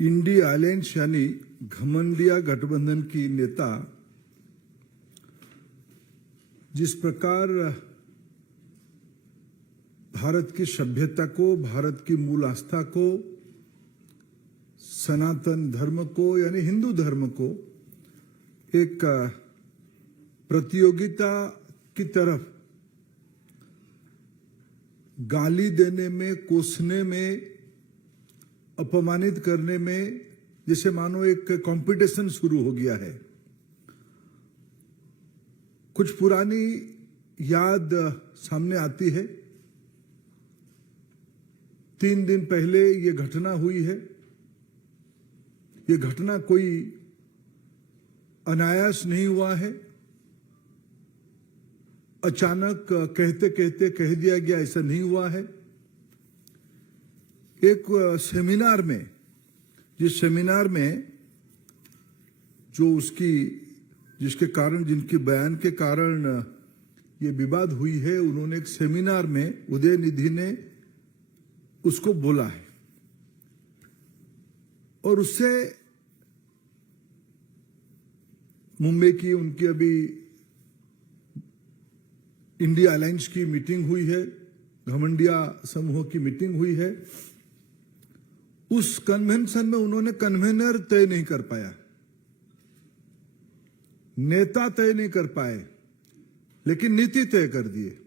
INDI alliance यानी घमंडिया गठबंधन की नेता जिस प्रकार भारत की सभ्यता को, भारत की मूल आस्था को, सनातन धर्म को यानी हिंदू धर्म को एक प्रतियोगिता की तरफ गाली देने में, कोसने में, अपमानित करने में, जैसे मानो एक कंपटीशन शुरू हो गया है। कुछ पुरानी याद सामने आती है। 3 दिन पहले ये घटना हुई है। ये घटना कोई अनायास नहीं हुआ है। अचानक कहते कहते कह दिया गया, ऐसा नहीं हुआ है। एक सेमिनार में, जिस सेमिनार में जिसके कारण, जिनके बयान के कारण ये विवाद हुई है, उन्होंने एक सेमिनार में उदयनिधि ने उसको बोला है और उससे मुंबई की उनकी अभी इंडिया अलायंस की मीटिंग हुई है, घमंडिया समूह की मीटिंग हुई है। उस कन्वेंशन में उन्होंने कन्वेनर तय नहीं कर पाया, नेता तय नहीं कर पाए, लेकिन नीति तय कर दिए।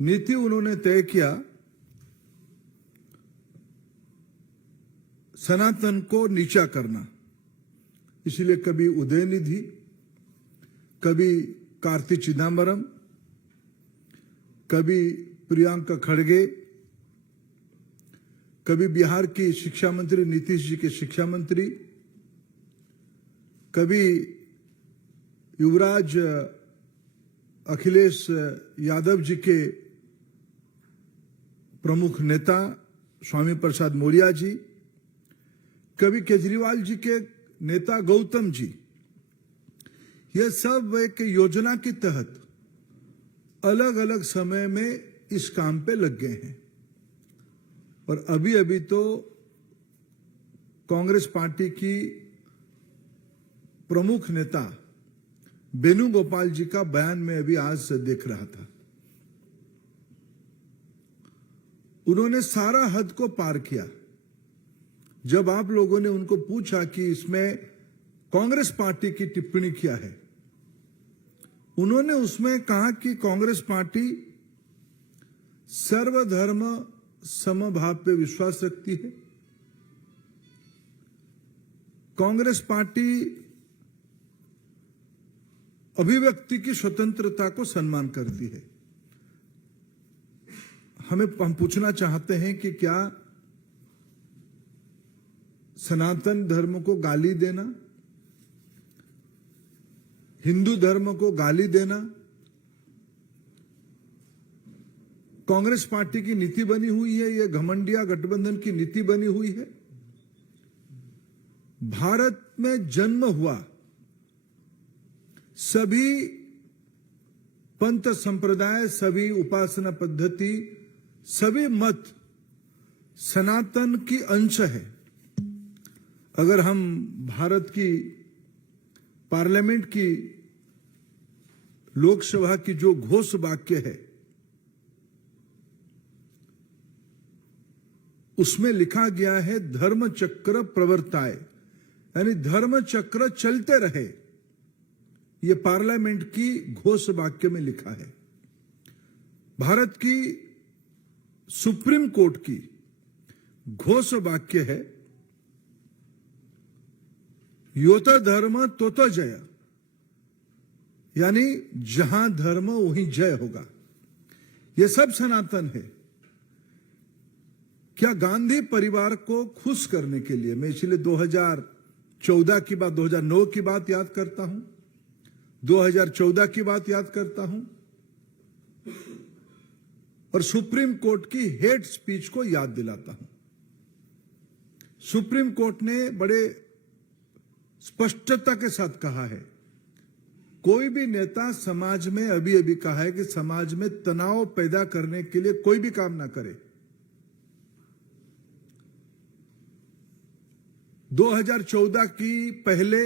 नीति उन्होंने तय किया, सनातन को नीचा करना। इसलिए कभी उदयनिधि, कभी कार्ति चिदंबरम, कभी प्रियंका खड़गे, कभी बिहार की शिक्षा मंत्री नीतीश जी के शिक्षा मंत्री, कभी युवराज अखिलेश यादव जी के प्रमुख नेता स्वामी प्रसाद मौर्य जी, कभी केजरीवाल जी के नेता गौतम जी। ये सब एक योजना के तहत अलग अलग समय में इस काम पे लग गए हैं। और अभी अभी तो कांग्रेस पार्टी की प्रमुख नेता वेणुगोपाल जी का बयान में अभी आज से देख रहा था। उन्होंने सारा हद को पार किया। जब आप लोगों ने उनको पूछा कि इसमें कांग्रेस पार्टी की टिप्पणी क्या है, उन्होंने उसमें कहा कि कांग्रेस पार्टी सर्वधर्म समभाव पे विश्वास रखती है। कांग्रेस पार्टी अभिव्यक्ति की स्वतंत्रता को सम्मान करती है। हम पूछना चाहते हैं कि क्या सनातन धर्म को गाली देना, हिंदू धर्म को गाली देना कांग्रेस पार्टी की नीति बनी हुई है? यह घमंडिया गठबंधन की नीति बनी हुई है? भारत में जन्म हुआ सभी पंथ संप्रदाय, सभी उपासना पद्धति, सभी मत सनातन की अंश है। अगर हम भारत की पार्लियामेंट की, लोकसभा की जो घोष वाक्य है, उसमें लिखा गया है धर्म चक्र प्रवर्ताए, यानी धर्म चक्र चलते रहे। यह पार्लियामेंट की घोष वाक्य में लिखा है। भारत की सुप्रीम कोर्ट की घोष वाक्य है योत धर्म तोत जय, यानी जहां धर्म वहीं जय होगा। यह सब सनातन है। क्या गांधी परिवार को खुश करने के लिए, मैं इसलिए 2014 की बात, 2009 की बात याद करता हूं, 2014 की बात याद करता हूं और सुप्रीम कोर्ट की हेट स्पीच को याद दिलाता हूं। सुप्रीम कोर्ट ने बड़े स्पष्टता के साथ कहा है, कोई भी नेता समाज में, अभी अभी कहा है कि समाज में तनाव पैदा करने के लिए कोई भी काम ना करे। 2014 की पहले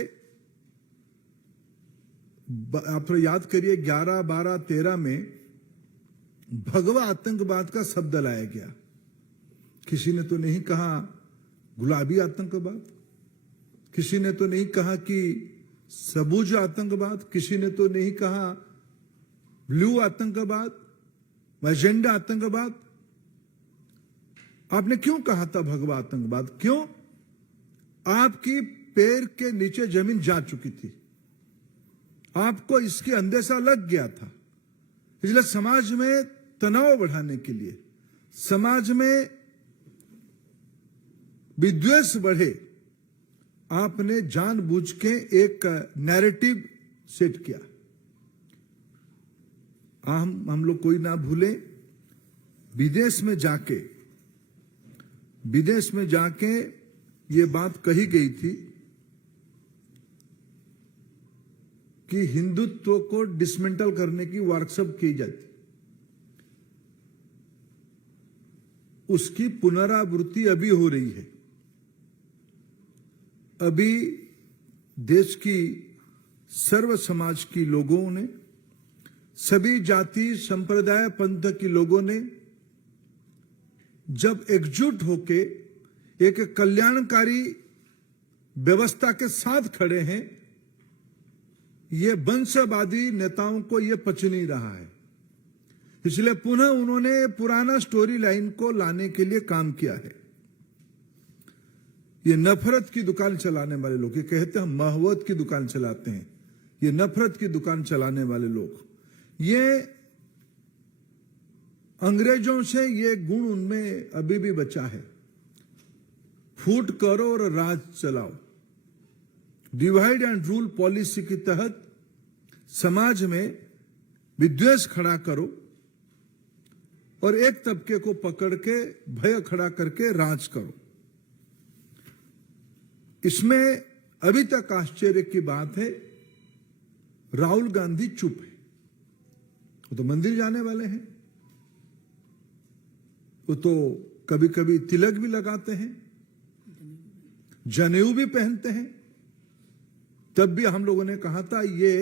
आप याद करिए 11, 12, 13 में भगवा आतंकवाद का शब्द लाया गया। किसी ने तो नहीं कहा गुलाबी आतंकवाद, किसी ने तो नहीं कहा कि सबूज आतंकवाद, किसी ने तो नहीं कहा ब्लू आतंकवाद, मैजेंडा आतंकवाद। आपने क्यों कहा था भगवा आतंकवाद? क्यों? आपकी पैर के नीचे जमीन जा चुकी थी, आपको इसकी अंदेशा लग गया था। इसलिए समाज में तनाव बढ़ाने के लिए, समाज में विद्वेष बढ़े, आपने जानबूझ के एक नैरेटिव सेट किया। हम लोग कोई ना भूले, विदेश में जाके ये बात कही गई थी कि हिंदुत्व को डिसमेंटल करने की वर्कशॉप की जाती, उसकी पुनरावृत्ति अभी हो रही है। अभी देश की सर्व समाज की लोगों ने, सभी जाति संप्रदाय पंथ के लोगों ने जब एकजुट होके एक कल्याणकारी व्यवस्था के साथ खड़े हैं, ये वंशवादी नेताओं को ये पच नहीं रहा है। इसलिए पुनः उन्होंने पुराना स्टोरी लाइन को लाने के लिए काम किया है। ये नफरत की दुकान चलाने वाले लोग, ये कहते हैं हम महवत की दुकान चलाते हैं, ये नफरत की दुकान चलाने वाले लोग, ये अंग्रेजों से ये गुण उनमें अभी भी बचा है। फूट करो और राज चलाओ, डिवाइड एंड रूल पॉलिसी के तहत समाज में विद्वेष खड़ा करो और एक तबके को पकड़ के भय खड़ा करके राज करो। इसमें अभी तक आश्चर्य की बात है, राहुल गांधी चुप है। वो तो मंदिर जाने वाले हैं, वो तो कभी कभी तिलक भी लगाते हैं, जनेऊ भी पहनते हैं। तब भी हम लोगों ने कहा था ये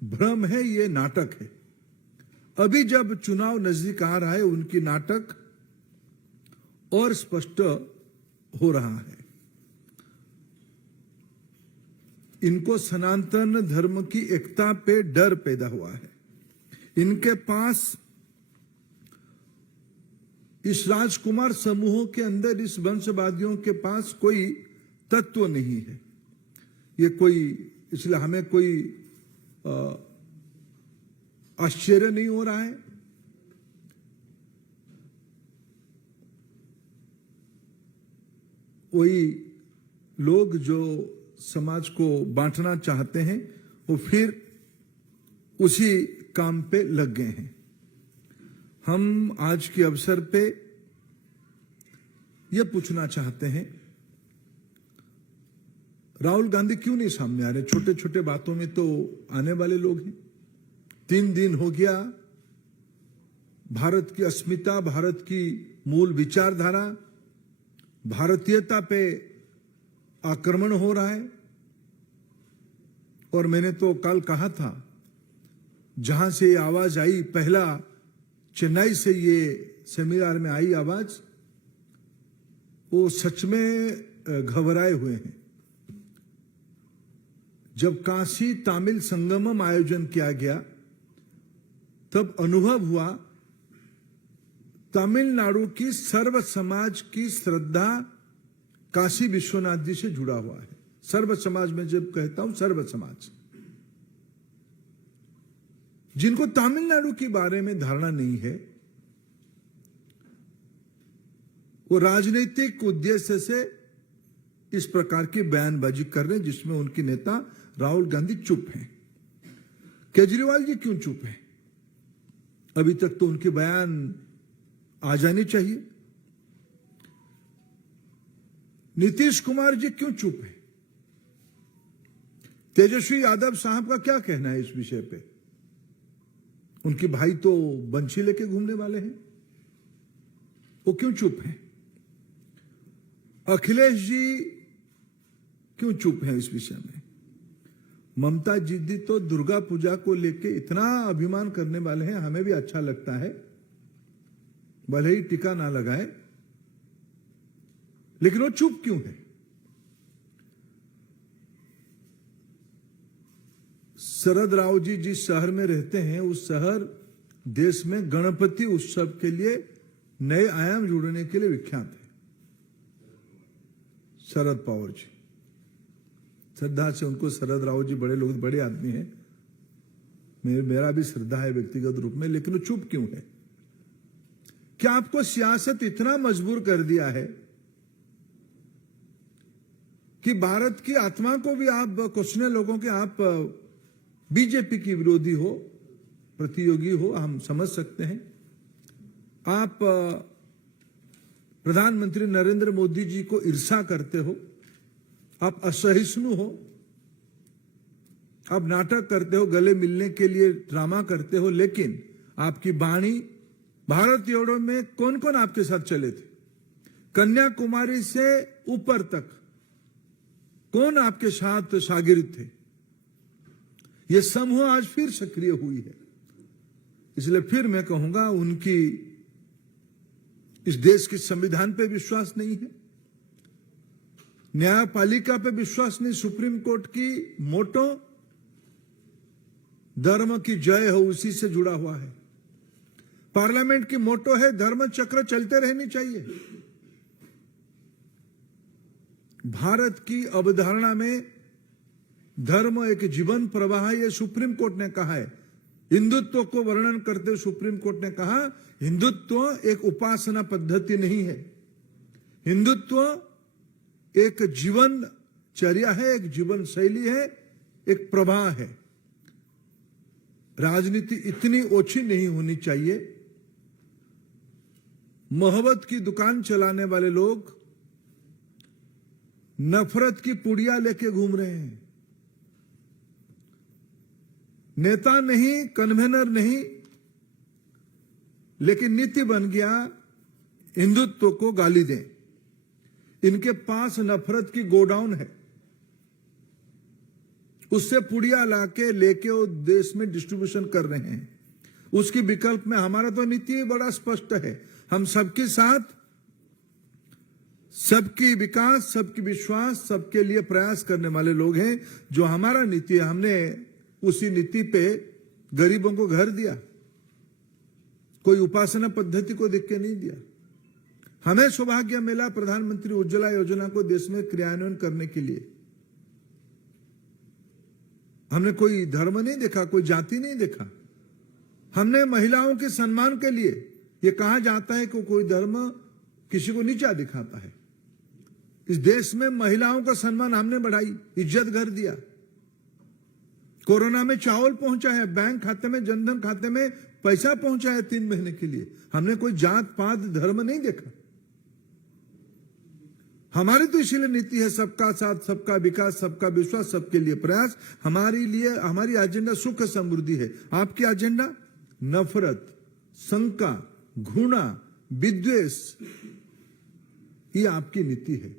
भ्रम है, ये नाटक है। अभी जब चुनाव नजदीक आ रहा है, उनकी नाटक और स्पष्ट हो रहा है। इनको सनातन धर्म की एकता पे डर पैदा हुआ है। इनके पास, इस राजकुमार समूहों के अंदर, इस वंशवादियों के पास कोई तत्व नहीं है। ये कोई, इसलिए हमें कोई आश्चर्य नहीं हो रहा है। वही लोग जो समाज को बांटना चाहते हैं, वो फिर उसी काम पे लग गए हैं। हम आज के अवसर पे यह पूछना चाहते हैं, राहुल गांधी क्यों नहीं सामने आ रहे? छोटे छोटे बातों में तो आने वाले लोग हैं। 3 दिन हो गया, भारत की अस्मिता, भारत की मूल विचारधारा, भारतीयता पे आक्रमण हो रहा है। और मैंने तो कल कहा था, जहां से ये आवाज आई, पहला चेन्नई से ये सेमिनार में आई आवाज, वो सच में घबराए हुए हैं। जब काशी तमिल संगमम आयोजन किया गया, तब अनुभव हुआ तमिलनाडु की सर्व समाज की श्रद्धा काशी विश्वनाथ जी से जुड़ा हुआ है। सर्व समाज में जब कहता हूं, सर्व समाज, जिनको तमिलनाडु के बारे में धारणा नहीं है, वो राजनीतिक उद्देश्य से इस प्रकार की बयानबाजी कर रहे हैं, जिसमें उनके नेता राहुल गांधी चुप हैं। केजरीवाल जी क्यों चुप हैं? अभी तक तो उनके बयान आ जाने चाहिए। नीतीश कुमार जी क्यों चुप हैं? तेजस्वी यादव साहब का क्या कहना है इस विषय पे? उनके भाई तो बंशी लेके घूमने वाले हैं, वो क्यों चुप हैं? अखिलेश जी क्यों चुप है इस विषय में? ममता दीदी तो दुर्गा पूजा को लेके इतना अभिमान करने वाले हैं, हमें भी अच्छा लगता है, भले ही टीका ना लगाए, लेकिन वो चुप क्यों है? शरद राव जी जिस शहर में रहते हैं, उस शहर देश में गणपति उत्सव के लिए नए आयाम जुड़ने के लिए विख्यात है। शरद पवार जी, श्रद्धा से उनको, शरद राव जी बड़े लोग, बड़े आदमी हैं, मेरा भी श्रद्धा है व्यक्तिगत रूप में, लेकिन वो चुप क्यों है? क्या आपको सियासत इतना मजबूर कर दिया है कि भारत की आत्मा को भी आप कुछ लोगों के, आप बीजेपी की विरोधी हो, प्रतियोगी हो, हम समझ सकते हैं। आप प्रधानमंत्री नरेंद्र मोदी जी को ईर्ष्या करते हो, आप असहिष्णु हो, आप नाटक करते हो, गले मिलने के लिए ड्रामा करते हो, लेकिन आपकी वाणी भारत जोड़ो में कौन कौन आपके साथ चले थे? कन्याकुमारी से ऊपर तक कौन आपके साथ शागिर्द थे? ये समूह आज फिर सक्रिय हुई है। इसलिए फिर मैं कहूंगा, उनकी इस देश के संविधान पे विश्वास नहीं है, न्यायपालिका पे विश्वास नहीं। सुप्रीम कोर्ट की मोटो धर्म की जय हो, उसी से जुड़ा हुआ है। पार्लियामेंट की मोटो है धर्म चक्र चलते रहनी चाहिए। भारत की अवधारणा में धर्म एक जीवन प्रवाह है, ये सुप्रीम कोर्ट ने कहा है। हिंदुत्व को वर्णन करते हुए सुप्रीम कोर्ट ने कहा, हिंदुत्व एक उपासना पद्धति नहीं है, हिंदुत्व एक जीवनचर्या है, एक जीवन शैली है, एक प्रवाह है। राजनीति इतनी ओछी नहीं होनी चाहिए। मोहब्बत की दुकान चलाने वाले लोग नफरत की पुड़िया लेके घूम रहे हैं। नेता नहीं, कन्वेनर नहीं, लेकिन नीति बन गया हिंदुत्व को गाली दें। इनके पास नफरत की गोडाउन है, उससे पुड़िया लाके लेके वो देश में डिस्ट्रीब्यूशन कर रहे हैं। उसकी विकल्प में हमारा तो नीति बड़ा स्पष्ट है, हम सबके साथ, सबकी विकास, सबकी विश्वास, सबके लिए प्रयास करने वाले लोग हैं। जो हमारा नीति है, हमने उसी नीति पे गरीबों को घर दिया, कोई उपासना पद्धति को देख के नहीं दिया। हमें सौभाग्य मिला प्रधानमंत्री उज्ज्वला योजना को देश में क्रियान्वयन करने के लिए। हमने कोई धर्म नहीं देखा, कोई जाति नहीं देखा। हमने महिलाओं के सम्मान के लिए, ये कहा जाता है कि कोई धर्म किसी को नीचा दिखाता है, इस देश में महिलाओं का सम्मान हमने बढ़ाई, इज्जत घर दिया। कोरोना में चावल पहुंचा है, बैंक खाते में, जनधन खाते में पैसा पहुंचा है 3 महीने के लिए। हमने कोई जात पात धर्म नहीं देखा। हमारी तो इसीलिए नीति है सबका साथ, सबका विकास, सबका विश्वास, सबके लिए प्रयास। हमारे लिए, हमारी एजेंडा सुख समृद्धि है। आपकी एजेंडा नफरत, शंका, घृणा, विद्वेष, ये आपकी नीति है।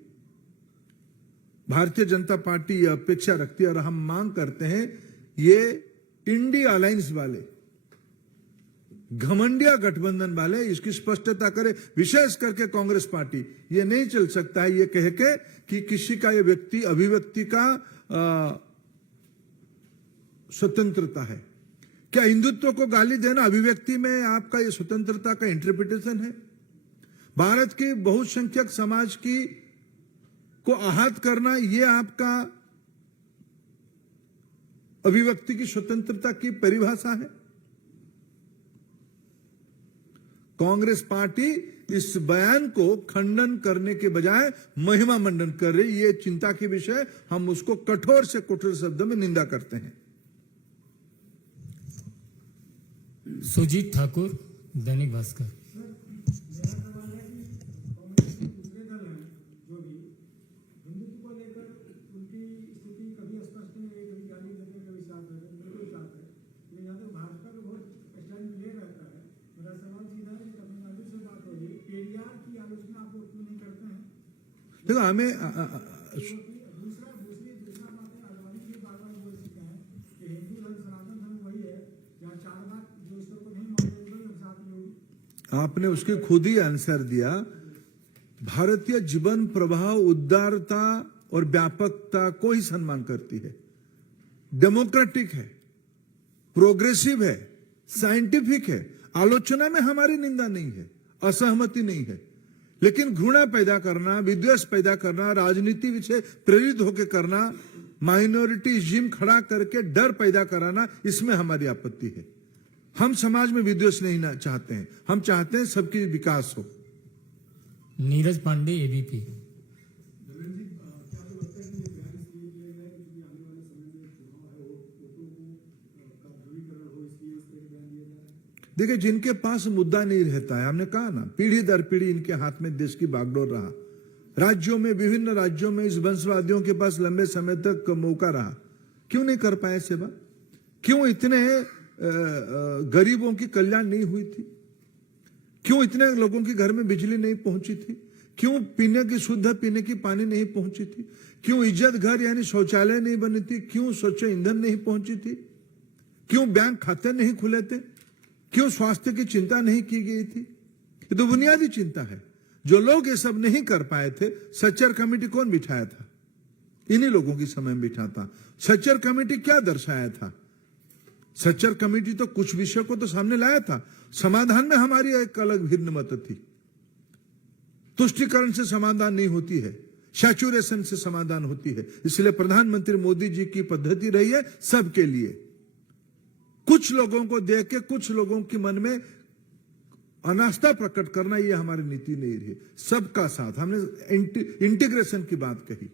भारतीय जनता पार्टी ये अपेक्षा रखती है और हम मांग करते हैं, ये इंडिया अलायंस वाले, घमंडिया गठबंधन वाले इसकी स्पष्टता करें। विशेष करके कांग्रेस पार्टी, ये नहीं चल सकता है ये कह के कि किसी का ये व्यक्ति अभिव्यक्ति का स्वतंत्रता है। क्या हिंदुत्व को गाली देना अभिव्यक्ति में आपका ये स्वतंत्रता का इंटरप्रिटेशन है? भारत के बहुसंख्यक समाज की को आहत करना ये आपका अभिव्यक्ति की स्वतंत्रता की परिभाषा है? कांग्रेस पार्टी इस बयान को खंडन करने के बजाय महिमा मंडन कर रही, ये चिंता के विषय। हम उसको कठोर से कठोर शब्दों में निंदा करते हैं। सुजीत ठाकुर, दैनिक भास्कर। देखो, हमें आपने उसके खुद ही आंसर दिया। भारतीय जीवन प्रवाह उदारता और व्यापकता को ही सम्मान करती है, डेमोक्रेटिक है, प्रोग्रेसिव है, साइंटिफिक है। आलोचना में हमारी निंदा नहीं है, असहमति नहीं है, लेकिन घृणा पैदा करना, विद्वेष पैदा करना, राजनीति से प्रेरित होकर करना, माइनॉरिटीज़म खड़ा करके डर पैदा कराना, इसमें हमारी आपत्ति है। हम समाज में विद्वेष नहीं चाहते हैं, हम चाहते हैं सबकी विकास हो। नीरज पांडे, एबीपी। देखिए, जिनके पास मुद्दा नहीं रहता है, हमने कहा ना, पीढ़ी दर पीढ़ी इनके हाथ में देश की बागडोर रहा। राज्यों में, विभिन्न राज्यों में इस वंशवादियों के पास लंबे समय तक मौका रहा, क्यों नहीं कर पाए सेवा? क्यों इतने गरीबों की कल्याण नहीं हुई थी? क्यों इतने लोगों के घर में बिजली नहीं पहुंची थी? क्यों पीने की शुद्ध पीने की पानी नहीं पहुंची थी? क्यों इज्जत घर यानी शौचालय नहीं बनी थी? क्यों स्वच्छ ईंधन नहीं पहुंची थी? क्यों बैंक खाते नहीं खुले थे? क्यों स्वास्थ्य की चिंता नहीं की गई थी? ये तो बुनियादी चिंता है। जो लोग ये सब नहीं कर पाए थे, सच्चर कमेटी कौन बिठाया था? इन्हीं लोगों की समय में बिठा था। सच्चर कमेटी क्या दर्शाया था? सच्चर कमेटी तो कुछ विषय को तो सामने लाया था, समाधान में हमारी एक अलग भिन्न मत थी। तुष्टिकरण से समाधान नहीं होती है, सैचुरेशन से समाधान होती है। इसलिए प्रधानमंत्री मोदी जी की पद्धति रही है सबके लिए। कुछ लोगों को देख के कुछ लोगों के मन में अनास्था प्रकट करना, यह हमारी नीति नहीं रही। सबका साथ, हमने इंटीग्रेशन की बात कही।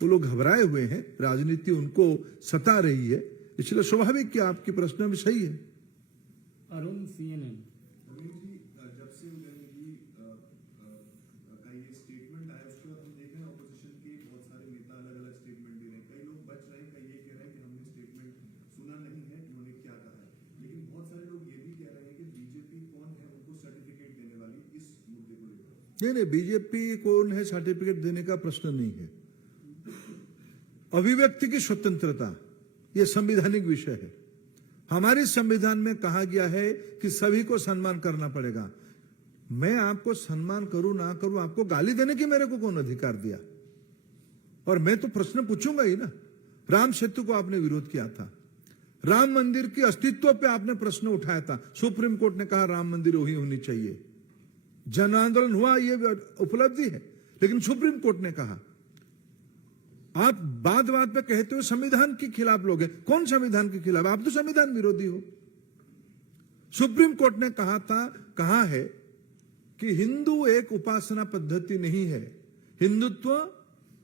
वो लोग घबराए हुए हैं, राजनीति उनको सता रही है, इसलिए स्वाभाविक कि आपकी प्रश्न भी सही है। अरुण, CNN। जब से उन्होंने जी का ये स्टेटमेंट आया, उसके बाद हम देख रहे हैं ऑपोजिशन के बहुत सारे नेता अलग अलग स्टेटमेंट दे रहे हैं। कई लोग बच रहे हैं, कई ये कह रहे हैं कि हमने स्टेटमेंट सुना नहीं है कि उन्होंने क्या कहा है। लेकिन बहुत सारे लोग ये भी कह रहे हैं कि बीजेपी कौन है उनको सर्टिफिकेट देने वाली, इस मुद्दे को लेकर। नहीं, बीजेपी कौन है सर्टिफिकेट देने का प्रश्न नहीं है। अभिव्यक्ति की स्वतंत्रता यह संवैधानिक विषय है। हमारे संविधान में कहा गया है कि सभी को सम्मान करना पड़ेगा। मैं आपको सम्मान करूं ना करूं, आपको गाली देने की मेरे को कौन अधिकार दिया? और मैं तो प्रश्न पूछूंगा ही ना। राम सेतु को आपने विरोध किया था, राम मंदिर के अस्तित्व पे आपने प्रश्न उठाया था, सुप्रीम कोर्ट ने कहा राम मंदिर वही होनी चाहिए। जन आंदोलन हुआ, यह उपलब्धि है, लेकिन सुप्रीम कोर्ट ने कहा। आप बात बात पे कहते हो संविधान के खिलाफ लोग हैं। कौन संविधान के खिलाफ? आप तो संविधान विरोधी हो। सुप्रीम कोर्ट ने कहा है कि हिंदू एक उपासना पद्धति नहीं है, हिंदुत्व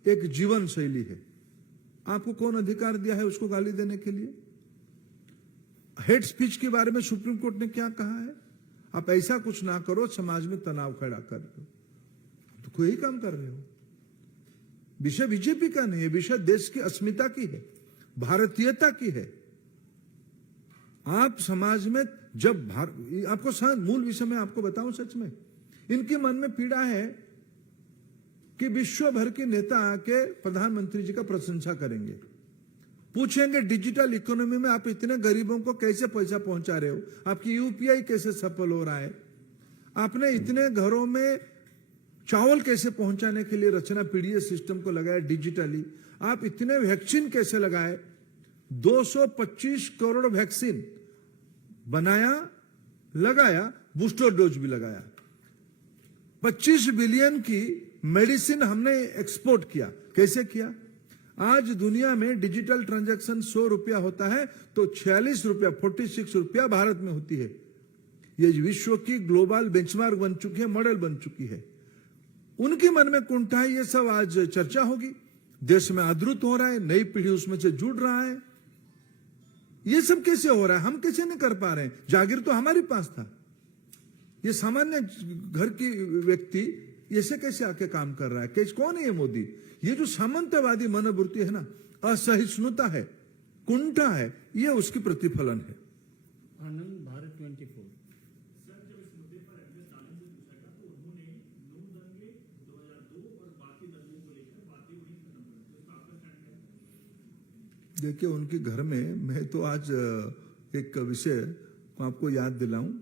एक जीवन शैली है। आपको कौन अधिकार दिया है उसको गाली देने के लिए? हेट स्पीच के बारे में सुप्रीम कोर्ट ने क्या कहा है? आप ऐसा कुछ ना करो, समाज में तनाव खड़ा कर दो, तो कोई काम कर रहे हो। विषय बीजेपी का नहीं है, विषय देश की अस्मिता की है, भारतीयता की है। आप समाज में जब आपको मूल विषय में आपको बताऊं, सच में इनके मन में पीड़ा है कि विश्व भर के नेता आके प्रधानमंत्री जी का प्रशंसा करेंगे, पूछेंगे डिजिटल इकोनॉमी में आप इतने गरीबों को कैसे पैसा पहुंचा रहे हो, आपकी यूपीआई कैसे सफल हो रहा है, आपने इतने घरों में चावल कैसे पहुंचाने के लिए रचना पीढ़ी सिस्टम को लगाया डिजिटली, आप इतने वैक्सीन कैसे लगाए, 225 करोड़ वैक्सीन बनाया, लगाया, बूस्टर डोज भी लगाया, 25 बिलियन की मेडिसिन हमने एक्सपोर्ट किया। कैसे किया? आज दुनिया में डिजिटल ट्रांजैक्शन 100 रुपया होता है तो 46 रुपया, 46 रुपया भारत में होती है। ये विश्व की ग्लोबल बेंचमार्क बन चुकी है, मॉडल बन चुकी है। उनके मन में कुंठा है, ये सब आज चर्चा होगी, देश में आदृत हो रहा है, नई पीढ़ी उसमें से जुड़ रहा है। ये सब कैसे हो रहा है? हम कैसे नहीं कर पा रहे हैं? जागीर तो हमारे पास था। ये सामान्य घर की व्यक्ति ऐसे कैसे आके काम कर रहा है? कैसे, कौन है ये मोदी? ये जो सामंतवादी मनोवृत्ति है ना, असहिष्णुता है, कुंठा है, ये उसकी प्रतिफलन है। आनंद, भारत 24। देखिए, उनके घर में मैं तो आज एक विषय आपको याद दिलाऊं।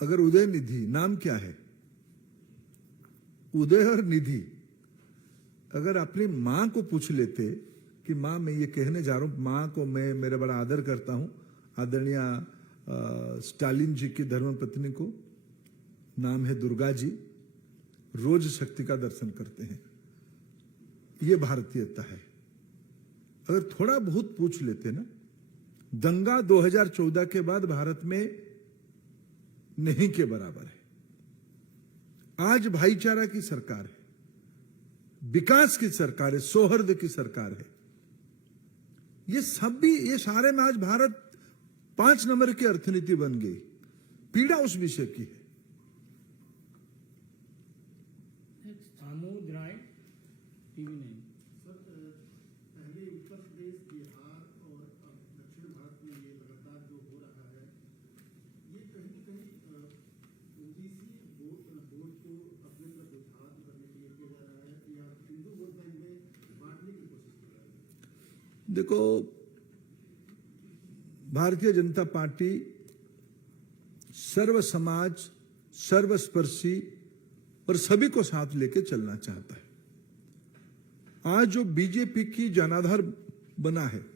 अगर उदय निधि नाम क्या है, उदय और निधि, अगर अपनी मां को पूछ लेते कि मां मैं ये कहने जा रहा हूं, मां को मैं मेरा बड़ा आदर करता हूं, आदरणीय स्टालिन जी की धर्मपत्नी को, नाम है दुर्गा जी, रोज शक्ति का दर्शन करते हैं, ये भारतीयता है। अगर थोड़ा बहुत पूछ लेते ना, दंगा 2014 के बाद भारत में नहीं के बराबर है। आज भाईचारा की सरकार है, विकास की सरकार है, सौहार्द की सरकार है। ये सब भी, ये सारे में आज भारत 5 नंबर की अर्थनीति बन गई। पीड़ा उस विषय की है। आमोद राय, TV9। सर, पहले उत्तर प्रदेश, बिहार और अब दक्षिण भारत में ये लगातार जो हो रहा है, ये कहीं न कहीं ओबीसी वोट को अपने तरफ उठाव करने के लिए किया जा रहा है या हिंदू वोट बैंक में बांटने की कोशिश कर रहा है? देखो, भारतीय जनता पार्टी सर्व समाज, सर्वस्पर्शी और सभी को साथ लेके चलना चाहता है। आज जो बीजेपी की जनाधार बना है,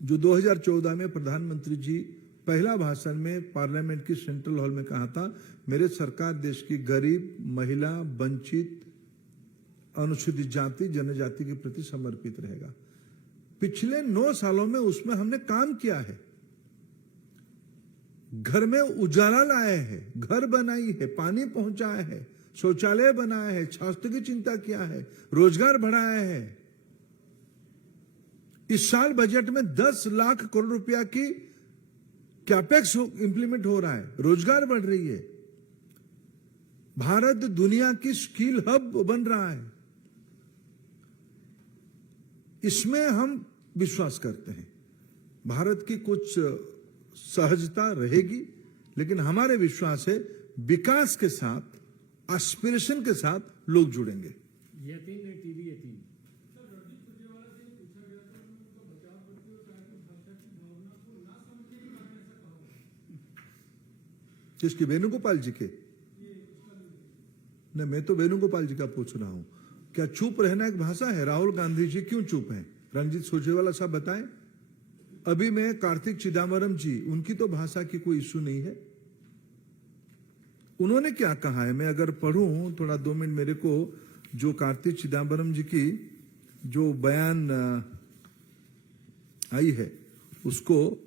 जो 2014 में प्रधानमंत्री जी पहला भाषण में पार्लियामेंट की सेंट्रल हॉल में कहा था, मेरे सरकार देश की गरीब, महिला, वंचित, अनुसूचित जाति, जनजाति के प्रति समर्पित रहेगा। पिछले 9 सालों में उसमें हमने काम किया है। घर में उजाला लाए हैं, घर बनाई है, पानी पहुंचाया है, शौचालय बनाया है, स्वास्थ्य की चिंता किया है, रोजगार बढ़ाया है। इस साल बजट में 10 लाख करोड़ रुपया की कैपेक्स इंप्लीमेंट हो रहा है, रोजगार बढ़ रही है। भारत दुनिया की स्किल हब बन रहा है। इसमें हम विश्वास करते हैं। भारत की कुछ सहजता रहेगी, लेकिन हमारे विश्वास है विकास के साथ, एस्पिरेशन के साथ लोग जुड़ेंगे। यतीन ने TV18। किसकी? वेणुगोपाल जी के? नहीं, मैं तो वेणुगोपाल जी का पूछ रहा हूं। क्या चुप रहना एक भाषा है? राहुल गांधी जी क्यों चुप हैं? रणजीत सुरजेवाला साहब बताएं। अभी मैं कार्तिक चिदम्बरम जी, उनकी तो भाषा की कोई इश्यू नहीं है। उन्होंने क्या कहा है, मैं अगर पढ़ूं थोड़ा 2 मिनट मेरे को, जो कार्तिक चिदम्बरम जी की जो बयान आई है उसको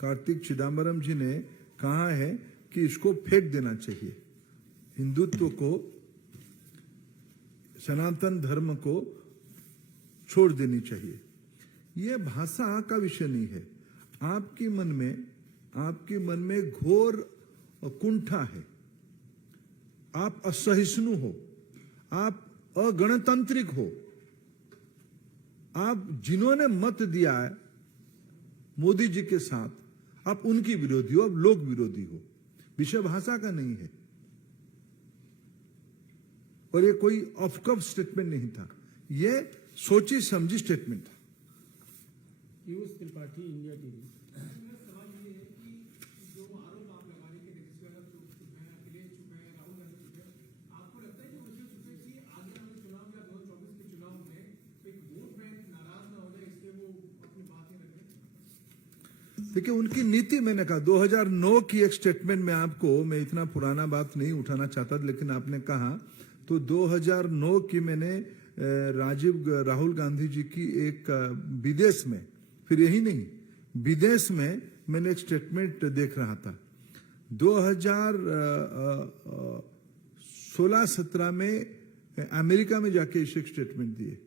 कार्तिक चिदम्बरम जी ने कहा है कि इसको फेंक देना चाहिए, हिंदुत्व को, सनातन धर्म को छोड़ देनी चाहिए। यह भाषा का विषय नहीं है। आपके मन में घोर कुंठा है, आप असहिष्णु हो, आप अगणतांत्रिक हो, आप जिन्होंने मत दिया है मोदी जी के साथ, आप उनकी विरोधी हो, आप लोक विरोधी हो। विषय भाषा का नहीं है। और ये कोई ऑफ कफ स्टेटमेंट नहीं था, ये सोची समझी स्टेटमेंट था। Piyush Tripathi, India TV। सवाल ये है कि जो आरोप आप लगा रहे हैं कि नीतीश कुमार चुप है, अखिलेश चुप है, राहुल गांधी चुप है, आपको लगता है कि मुझे चुप है कि आगे वाले चुनाव या 2024 के चुनाव में एक वोट बैंक नाराज ना हो जाए, इसलिए वो अपनी बात नहीं रखें? देखिए, उनकी नीति, मैंने कहा 2009 की एक स्टेटमेंट में आपको, मैं इतना पुराना बात नहीं उठाना चाहता, लेकिन आपने कहा तो 2009 की मैंने राहुल गांधी जी की एक विदेश में, फिर यही नहीं, विदेश में मैंने एक स्टेटमेंट देख रहा था। 2016-17 में अमेरिका में जाके इसे एक स्टेटमेंट दिए।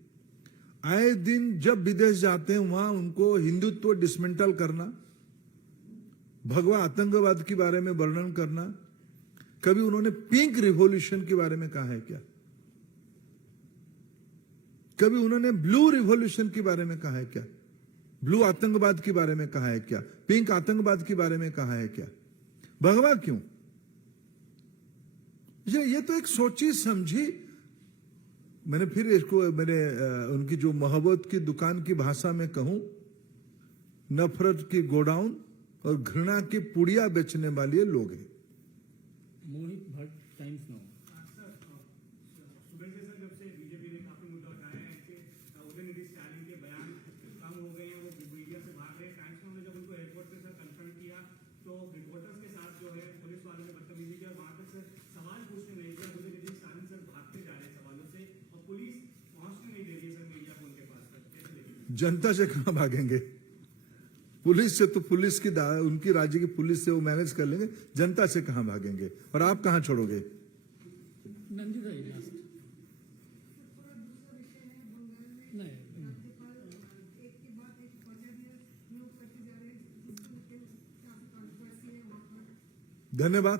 आए दिन जब विदेश जाते हैं वहां उनको हिंदुत्व डिसमेंटल करना, भगवा आतंकवाद के बारे में वर्णन करना। कभी उन्होंने पिंक रिवॉल्यूशन के बारे में कहा है क्या? कभी उन्होंने ब्लू रिवॉल्यूशन के बारे में कहा है क्या? ब्लू आतंकवाद के बारे में कहा है क्या? पिंक आतंकवाद के बारे में कहा है क्या? भगवा क्यों? ये तो एक सोची समझी मैंने फिर इसको उनकी जो मोहब्बत की दुकान की भाषा में कहूं, नफरत की गोडाउन और घृणा की पुड़िया बेचने वाले लोग हैं। मोहित भट्ट, टाइम्स नाउ। सर, सुबह से सर जब से बीजेपी ने काफी मुद्दा उठाया है कि उदयनिधि स्टालिन के बयान कम हो गए हैं, वो मीडिया से भाग रहे हैं। टाइम्स नाउ ने जब उनको एयरपोर्ट पे सर कंफर्म किया तो रिपोर्टर्स के साथ जो है पुलिस वालों ने बदतमीजी की और वहां तक सर सवाल पूछने नहीं दिया। उदयनिधि स्टालिन सर भागते जा रहे हैं सवालों से और पुलिस पहुंचने नहीं दे रही है सर मीडिया को उनके पास तक। कैसे देखेंगे? जनता से कहां भागेंगे? पुलिस से तो उनकी राज्य की पुलिस से वो मैनेज कर लेंगे, जनता से कहां भागेंगे? और आप कहां छोड़ोगे? नंदिता जी लास्ट। नहीं, धन्यवाद।